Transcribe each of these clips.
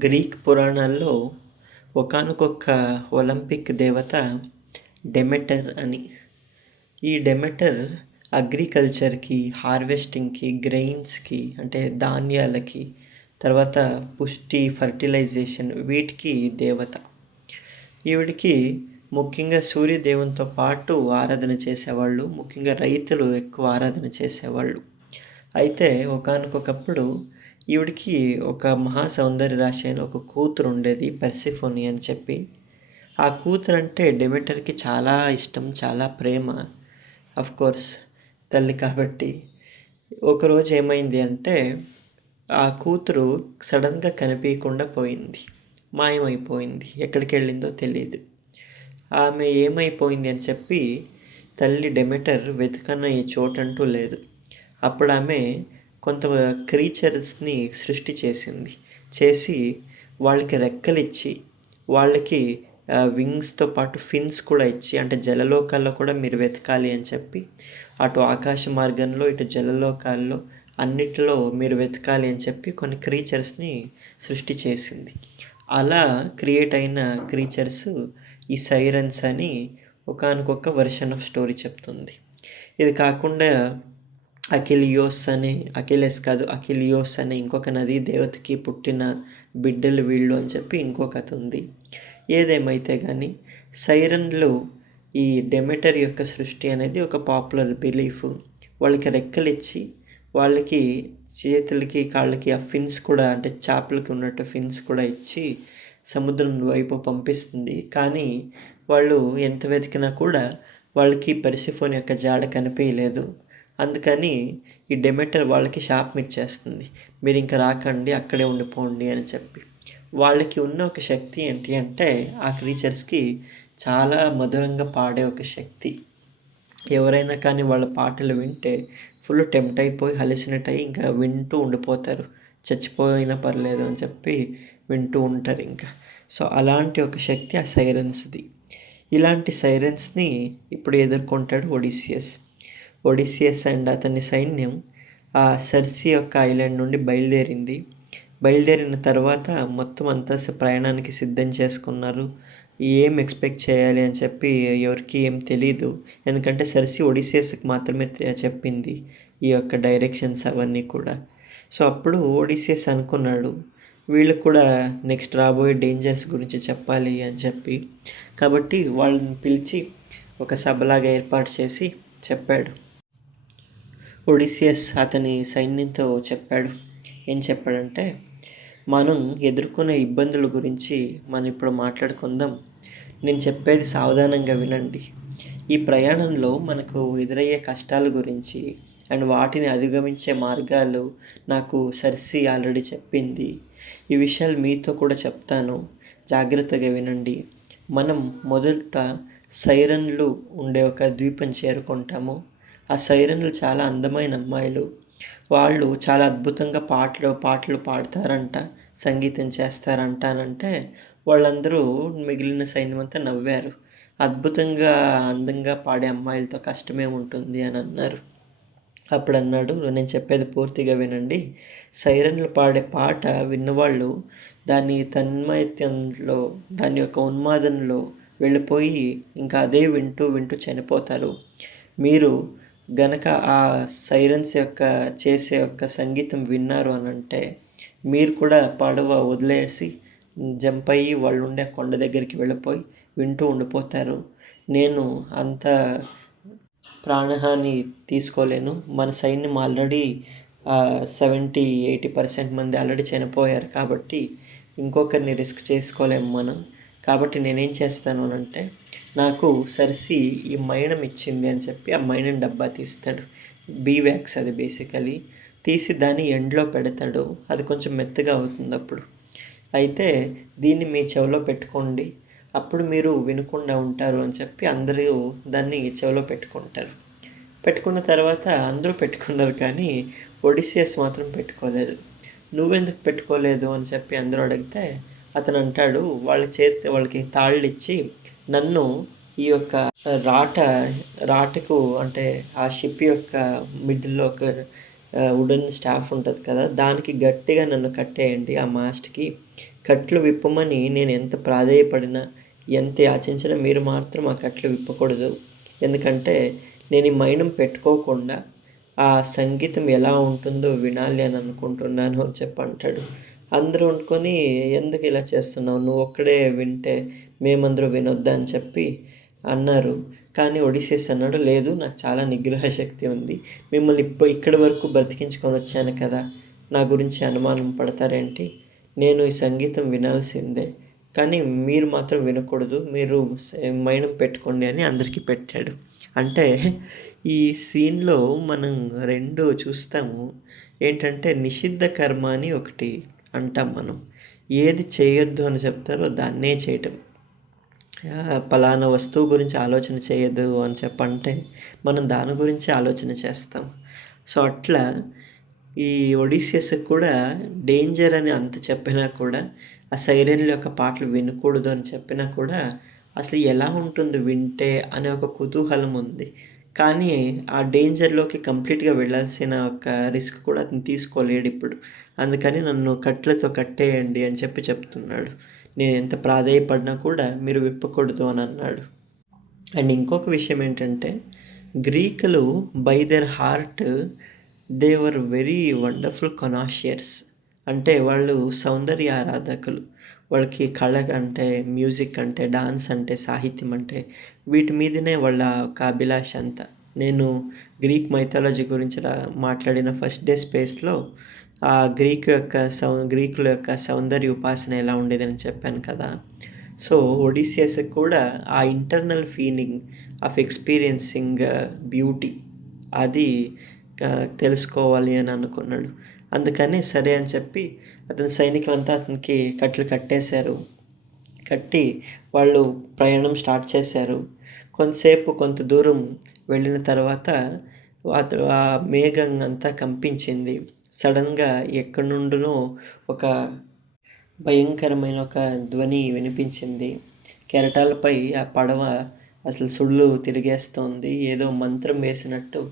Greek పురాణాల్లో ఒకానొక Olympic దేవత డెమెటర్ అని. ఈ డెమెటర్ అగ్రికల్చర్‌కి, హార్వెస్టింగ్‌కి, గ్రెయిన్స్‌కి అంటే ధాన్యాలకి, తర్వాత పుష్టి, ఫర్టిలైజేషన్ వీటికి దేవత. ఈవిడికి ముఖ్యంగా సూర్యదేవునితో పాటు ఆరాధన చేసేవాళ్ళు. ముఖ్యంగా రైతులు ఎక్కువ ఆరాధన చేసేవాళ్ళు. అయితే ఒకానొకప్పుడు ఈవిడికి ఒక మహా సౌందర్యరాశి అయిన ఒక కూతురు ఉండేది, పెర్సిఫోని అని చెప్పి. ఆ కూతురంటే డెమెటర్‌కి చాలా ఇష్టం, చాలా ప్రేమ. ఆఫ్‌కోర్స్ తల్లి కాబట్టి. ఒకరోజు ఏమైంది అంటే, ఆ కూతురు సడన్‌గా కనిపియకుండా పోయింది. మాయమైపోయింది. ఎక్కడికెళ్ళిందో తెలీదు. ఆమె ఏమైపోయింది అని చెప్పి తల్లి డెమెటర్ వెతకని చోటంటూ లేదు. అప్పుడామె కొంత క్రీచర్స్‌ని సృష్టి చేసింది. చేసి వాళ్ళకి రెక్కలిచ్చి, వాళ్ళకి వింగ్స్‌తో పాటు ఫిన్స్ కూడా ఇచ్చి, అంటే జలలోకాల్లో కూడా మీరు వెతకాలి అని చెప్పి, అటు ఆకాశ మార్గంలో, ఇటు జలలోకాల్లో అన్నిటిలో మీరు వెతకాలి అని చెప్పి కొన్ని క్రీచర్స్‌ని సృష్టి చేసింది. అలా క్రియేట్ అయిన క్రీచర్స్ ఈ సైరన్స్ అని ఒకానొక వెర్షన్ ఆఫ్ స్టోరీ చెప్తుంది. ఇది కాకుండా అకిలియోస్ అనే ఇంకొక నదీ దేవతకి పుట్టిన బిడ్డలు వీళ్ళు అని చెప్పి ఇంకో కథ ఉంది. ఏదేమైతే కానీ సైరన్లు ఈ డెమెటర్ యొక్క సృష్టి అనేది ఒక పాపులర్ బిలీఫ్. వాళ్ళకి రెక్కలిచ్చి, వాళ్ళకి చేతులకి, కాళ్ళకి ఆ ఫిన్స్ కూడా, అంటే చేపలకి ఉన్నట్టు ఫిన్స్ కూడా ఇచ్చి సముద్రం వైపు పంపిస్తుంది. కానీ వాళ్ళు ఎంత వెతికినా కూడా వాళ్ళకి పెర్సిఫోన్ యొక్క జాడ కనిపించలేదు. అందుకని ఈ డెమెటర్ వాళ్ళకి శాపం ఇచ్చేస్తుంది. మీరు ఇంకా రాకండి, అక్కడే ఉండిపోండి అని చెప్పి. వాళ్ళకి ఉన్న ఒక శక్తి ఏంటి అంటే, ఆ క్రీచర్స్‌కి చాలా మధురంగా పాడే ఒక శక్తి. ఎవరైనా కానీ వాళ్ళ పాటలు వింటే ఫుల్ టెంప్ట్ అయిపోయి, హలిసినేట్ అయ్యి ఇంకా వింటూ ఉండిపోతారు. చచ్చిపోయినా పర్లేదు అని చెప్పి వింటూ ఉంటారు ఇంకా. సో అలాంటి ఒక శక్తి ఆ సైరన్స్‌ది. ఇలాంటి సైరన్స్‌ని ఇప్పుడు ఎదుర్కొంటాడు ఒడిసియస్ అండ్ అతని సైన్యం ఆ సర్సి యొక్క ఐలాండ్ నుండి బయలుదేరిన తర్వాత మొత్తం అంతా ప్రయాణానికి సిద్ధం చేసుకున్నారు. ఏం ఎక్స్పెక్ట్ చేయాలి అని చెప్పి ఎవరికి ఏం తెలీదు. ఎందుకంటే సర్సి ఒడిసియస్‌కి మాత్రమే చెప్పింది ఈ యొక్క డైరెక్షన్స్ అవన్నీ కూడా. సో అప్పుడు ఒడిసియస్ అనుకున్నాడు, వీళ్ళకి కూడా నెక్స్ట్ రాబోయే డేంజర్స్ గురించి చెప్పాలి అని చెప్పి. కాబట్టి వాళ్ళని పిలిచి ఒక సభలాగా ఏర్పాటు చేసి చెప్పాడు. ఒడిసియస్ అతని సైన్యంతో చెప్పాడు. ఏం చెప్పాడంటే, మనం ఎదుర్కొనే ఇబ్బందుల గురించి మనం ఇప్పుడు మాట్లాడుకుందాం. నేను చెప్పేది సావధానంగా వినండి. ఈ ప్రయాణంలో మనకు ఎదురయ్యే కష్టాల గురించి అండ్ వాటిని అధిగమించే మార్గాలు నాకు సర్సి ఆల్రెడీ చెప్పింది. ఈ విషయాలు మీతో కూడా చెప్తాను, జాగ్రత్తగా వినండి. మనం మొదట సైరన్లు ఉండే ఒక ద్వీపం చేరుకుంటాము. ఆ సైరన్లు చాలా అందమైన అమ్మాయిలు. వాళ్ళు చాలా అద్భుతంగా పాటలు పాడతారంట, సంగీతం చేస్తారంట అనంటే వాళ్ళందరూ మిగిలిన సైన్యమంతా నవ్వారు. అద్భుతంగా, అందంగా పాడే అమ్మాయిలతో కష్టమే ఉంటుంది అని అన్నారు. అప్పుడు అన్నాడు, నేను చెప్పేది పూర్తిగా వినండి. సైరన్లు పాడే పాట విన్నవాళ్ళు దాని తన్మయత్యంలో, దాని యొక్క ఉన్మాదంలో వెళ్ళిపోయి ఇంకా అదే వింటూ వింటూ చనిపోతారు. మీరు గనక ఆ సైరన్స్ యొక్క చేసే యొక్క సంగీతం విన్నారు అనంటే మీరు కూడా పడవ వదిలేసి జంప్ అయ్యి వాళ్ళు ఉండే కొండ దగ్గరికి వెళ్ళిపోయి వింటూ ఉండిపోతారు. నేను అంత ప్రాణహాని తీసుకోలేను. మన సైన్యం ఆల్రెడీ 70-80% మంది ఆల్రెడీ చనిపోయారు. కాబట్టి ఇంకొకరిని రిస్క్ చేసుకోలేము మనం. కాబట్టి నేనేం చేస్తాను అనంటే, నాకు సర్సి ఈ మైనం ఇచ్చింది అని చెప్పి ఆ మైనం డబ్బా తీస్తాడు. బీవాక్స్ అది బేసికలీ. తీసి దాన్ని ఎండలో పెడతాడు. అది కొంచెం మెత్తగా అవుతుంది అప్పుడు. అయితే దీన్ని మీ చెవిలో పెట్టుకోండి, అప్పుడు మీరు వినకుండా ఉంటారు అని చెప్పి అందరూ దాన్ని చెవిలో పెట్టుకుంటారు. పెట్టుకున్న తర్వాత అందరూ పెట్టుకున్నారు, కానీ ఒడిసియస్ మాత్రం పెట్టుకోలేదు. నువ్వెందుకు పెట్టుకోలేదు అని చెప్పి అందరూ అడిగితే అతను అంటాడు, వాళ్ళకి తాళ్ళు ఇచ్చి నన్ను ఈ యొక్క రాటకు, అంటే ఆ షిప్ యొక్క మిడిల్లో ఒక వుడెన్ స్టాఫ్ ఉంటుంది కదా, దానికి గట్టిగా నన్ను కట్టేయండి ఆ మాస్ట్కి. కట్లు విప్పమని నేను ఎంత ప్రాధేయపడినా, ఎంత యాచించినా మీరు మాత్రం ఆ కట్లు విప్పకూడదు. ఎందుకంటే నేను ఈ మైనం పెట్టుకోకుండా ఆ సంగీతం ఎలా ఉంటుందో వినాలి అని అనుకుంటున్నాను అని చెప్పి అంటాడు. అందరూ అనుకొని, ఎందుకు ఇలా చేస్తున్నావు, నువ్వు ఒక్కడే వింటే మేమందరూ వినొద్దా అని చెప్పి అన్నారు. కానీ ఒడిసీస్ అన్నాడు, లేదు, నాకు చాలా నిగ్రహ శక్తి ఉంది, మిమ్మల్ని ఇక్కడి వరకు బ్రతికించుకొని వచ్చాను కదా, నా గురించి అనుమానం పడతారేంటి, నేను ఈ సంగీతం వినాల్సిందే, కానీ మీరు మాత్రం వినకూడదు, మీరు మైనం పెట్టుకోండి అని అందరికీ పెట్టాడు. అంటే ఈ సీన్లో మనం రెండు చూస్తాము. ఏంటంటే నిషిద్ధ కర్మ అని ఒకటి అంటాం మనం. ఏది చేయొద్దు అని చెప్తారో దాన్నే చేయటం. పలానా వస్తువు గురించి ఆలోచన చేయొద్దు అని చెప్పంటే మనం దాని గురించి ఆలోచన చేస్తాం. సో అట్లా ఈ ఒడిసియస్‌కి కూడా డేంజర్ అని అంత చెప్పినా కూడా, ఆ సైరన్‌ల యొక్క పాటలు వినకూడదు అని చెప్పినా కూడా, అసలు ఎలా ఉంటుంది వింటే అనే ఒక కుతూహలం ఉంది. కానీ ఆ డేంజర్‌లోకి కంప్లీట్‌గా వెళ్ళాల్సిన ఒక రిస్క్ కూడా అతను తీసుకోలేడిప్పుడు. అందుకని నన్ను కట్లతో కట్టేయండి అని చెప్పి చెప్తున్నాడు. నేనెంత ప్రాధేయపడినా కూడా మీరు విప్పకూడదు అని అన్నాడు. అండ్ ఇంకొక విషయం ఏంటంటే, గ్రీకులు by their heart they were very wonderful connoisseurs. అంటే వాళ్ళు సౌందర్య ఆరాధకులు. వాళ్ళకి కళ అంటే, మ్యూజిక్ అంటే, డాన్స్ అంటే, సాహిత్యం అంటే వీటి మీదనే వాళ్ళ ఒక అభిలాష అంతా. నేను గ్రీక్ మైథాలజీ గురించి మాట్లాడిన ఫస్ట్ డే స్పేస్లో ఆ గ్రీకుల యొక్క సౌందర్య ఉపాసన ఎలా ఉండేదని చెప్పాను కదా. సో ఒడిసియస్‌కి కూడా ఆ internal feeling of experiencing beauty అది తెలుసుకోవాలి అని అనుకున్నాడు. అందుకని సరే అని చెప్పి అతని సైనికులంతా అతనికి కట్లు కట్టేశారు. కట్టి వాళ్ళు ప్రయాణం స్టార్ట్ చేశారు. కొంత దూరం వెళ్ళిన తర్వాత ఆ మేఘం అంతా కంపించింది. సడన్‌గా ఎక్కడి నుండినో ఒక భయంకరమైన ఒక ధ్వని వినిపించింది. కెరటాలపై ఆ పడవ అసలు సుళ్ళు తిరిగేస్తోంది. ఏదో మంత్రం వేసినట్టు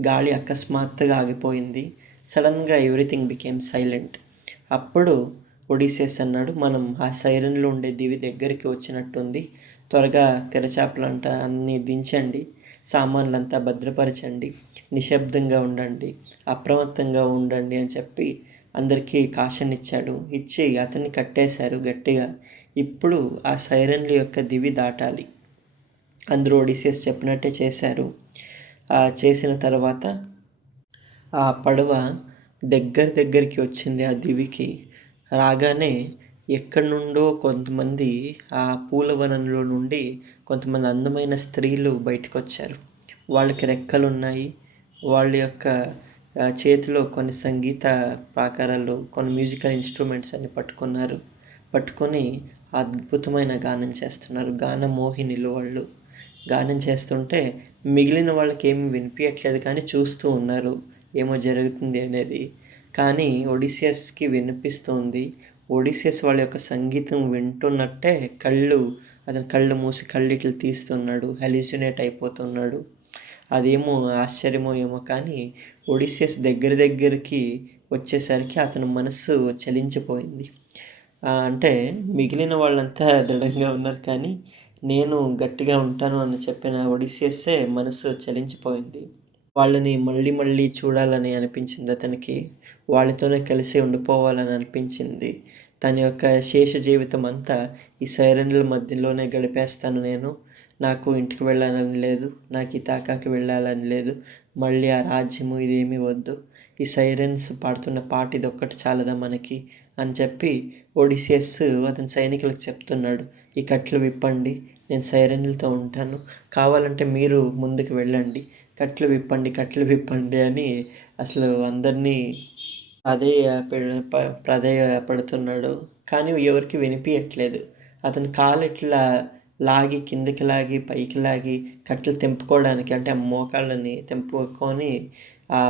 గాలి అకస్మాత్తుగా ఆగిపోయింది. సడన్‌గా ఎవ్రీథింగ్ బికేమ్ సైలెంట్. అప్పుడు ఒడిసేస్ అన్నాడు, మనం ఆ సైరన్‌లో ఉండే దివి దగ్గరికి వచ్చినట్టుంది. త్వరగా తెరచాపలంట అన్నీ దించండి. సామాన్లంతా భద్రపరచండి. నిశ్శబ్దంగా ఉండండి. అప్రమత్తంగా ఉండండి అని చెప్పి అందరికీ కాషన్ ఇచ్చాడు. ఇచ్చి అతన్ని కట్టేశారు గట్టిగా. ఇప్పుడు ఆ సైరన్ల యొక్క దివి దాటాలి. అందరూ ఒడిసియస్ చెప్పినట్టే చేశారు. చేసిన తర్వాత ఆ పడవ దగ్గరికి వచ్చింది ఆ దివికి. రాగానే ఎక్కడి నుండో కొంతమంది ఆ పూలవనంలో నుండి కొంతమంది అందమైన స్త్రీలు బయటకొచ్చారు. వాళ్ళకి రెక్కలున్నాయి. వాళ్ళ యొక్క చేతిలో కొన్ని సంగీత ప్రాకారాలు, కొన్ని మ్యూజికల్ ఇన్స్ట్రుమెంట్స్ అన్ని పట్టుకున్నారు. పట్టుకొని అద్భుతమైన గానం చేస్తున్నారు. గాన మోహినిలు వాళ్ళు. గానం చేస్తుంటే మిగిలిన వాళ్ళకి ఏమి వినిపించట్లేదు, కానీ చూస్తూ ఉన్నారు ఏమో జరుగుతుంది అనేది. కానీ ఒడిసియస్కి వినిపిస్తుంది. ఒడిసియస్ వాళ్ళ యొక్క సంగీతం వింటున్నట్టే అతని కళ్ళు మూసి కళ్ళు ఇట్లా తీస్తున్నాడు. హెలిసినేట్ అయిపోతున్నాడు. అదేమో ఆశ్చర్యమో ఏమో కానీ ఒడిసియస్ దగ్గరికి వచ్చేసరికి అతని మనస్సు చలించిపోయింది. అంటే మిగిలిన వాళ్ళంతా దృఢంగా ఉన్నారు, కానీ నేను గట్టిగా ఉంటాను అని చెప్పిన ఒడిసియస్సే మనసు చలించిపోయింది. వాళ్ళని మళ్ళీ చూడాలని అనిపించింది అతనికి. వాళ్ళతోనే కలిసి ఉండిపోవాలని అనిపించింది. తన యొక్క శేష జీవితం అంతా ఈ సైరన్ల మధ్యలోనే గడిపేస్తాను నేను. నాకు ఇంటికి వెళ్ళాలని లేదు. నాకు ఇథాకాకి వెళ్ళాలని లేదు. మళ్ళీ ఆ రాజ్యము ఇదేమీ వద్దు. ఈ సైరన్స్ పాడుతున్న పాట ఇదొక్కటి చాలదా మనకి అని చెప్పి ఒడిసియస్ అతని సైనికులకు చెప్తున్నాడు. ఈ కట్లు విప్పండి, నేను సైరన్లతో ఉంటాను. కావాలంటే మీరు ముందుకు వెళ్ళండి. కట్లు విప్పండి అని అసలు అందరినీ ప్రాధేయపడుతున్నాడు. కానీ ఎవరికి వినిపించట్లేదు. అతని కాలు ఇట్లా లాగి కిందకి లాగి పైకి లాగి కట్లు తెంపుకోవడానికి, అంటే ఆ మోకాళ్ళని తెంపుకొని ఆ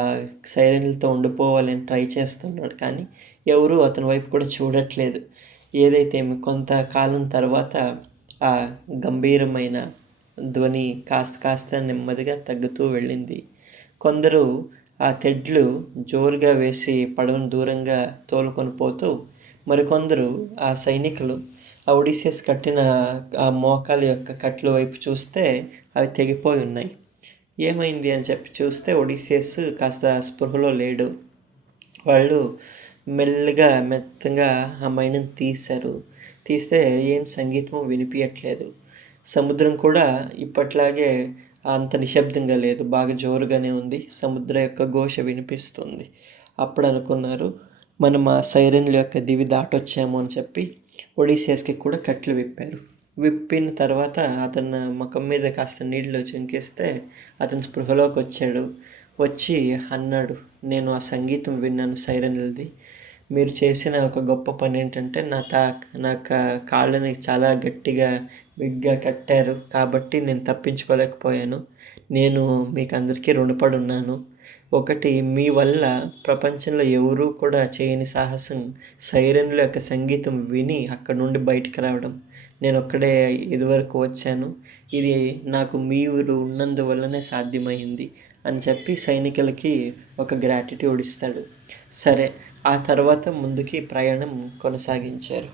సైరన్లతో ఉండిపోవాలని ట్రై చేస్తున్నాడు. కానీ ఎవరు అతని వైపు కూడా చూడట్లేదు. ఏదైతే కొంతకాలం తర్వాత ఆ గంభీరమైన ధ్వని కాస్త నెమ్మదిగా తగ్గుతూ వెళ్ళింది. కొందరు ఆ తెడ్లు జోరుగా వేసి పడవను దూరంగా తోలుకొని పోతూ మరికొందరు ఆ సైనికులు ఆ ఒడిసియస్ కట్టిన ఆ మోకాల యొక్క కట్లు వైపు చూస్తే అవి తెగిపోయి ఉన్నాయి. ఏమైంది అని చెప్పి చూస్తే ఒడిసియస్ కాస్త స్పృహలో లేడు. వాళ్ళు మెత్తగా ఆ మైనను తీశారు. తీస్తే ఏం సంగీతము వినిపించట్లేదు. సముద్రం కూడా ఇప్పట్లాగే అంత నిశ్శబ్దంగా లేదు, బాగా జోరుగానే ఉంది. సముద్రం యొక్క ఘోష వినిపిస్తుంది. అప్పుడు అనుకున్నారు, మనం ఆ సైరన్ల యొక్క దివి దాటొచ్చాము అని చెప్పి ఒడిసియస్కి కూడా కట్లు విప్పారు. విప్పిన తర్వాత అతను ముఖం మీద కాస్త నీళ్ళు చింకిస్తే అతను స్పృహలోకి వచ్చాడు. వచ్చి అన్నాడు, నేను ఆ సంగీతం విన్నాను సైరన్లది. మీరు చేసిన ఒక గొప్ప పని ఏంటంటే నా కాళ్ళని చాలా గట్టిగా బిగ్గా కట్టారు కాబట్టి నేను తప్పించుకోలేకపోయాను. నేను మీకు అందరికీ రుణపడి ఉన్నాను. ఒకటి, మీ వల్ల ప్రపంచంలో ఎవరూ కూడా చేయని సాహసం సైరన్ల యొక్క సంగీతం విని అక్కడ నుండి బయటికి రావడం. నేను ఒక్కడే ఇదివరకు వచ్చాను. ఇది నాకు మీరు ఉన్నందువల్లనే సాధ్యమైంది అని చెప్పి సైనికులకి ఒక గ్రాటిట్యూడ్ ఇస్తాడు. సరే, ఆ తర్వాత ముందుకి ప్రయాణం కొనసాగించారు.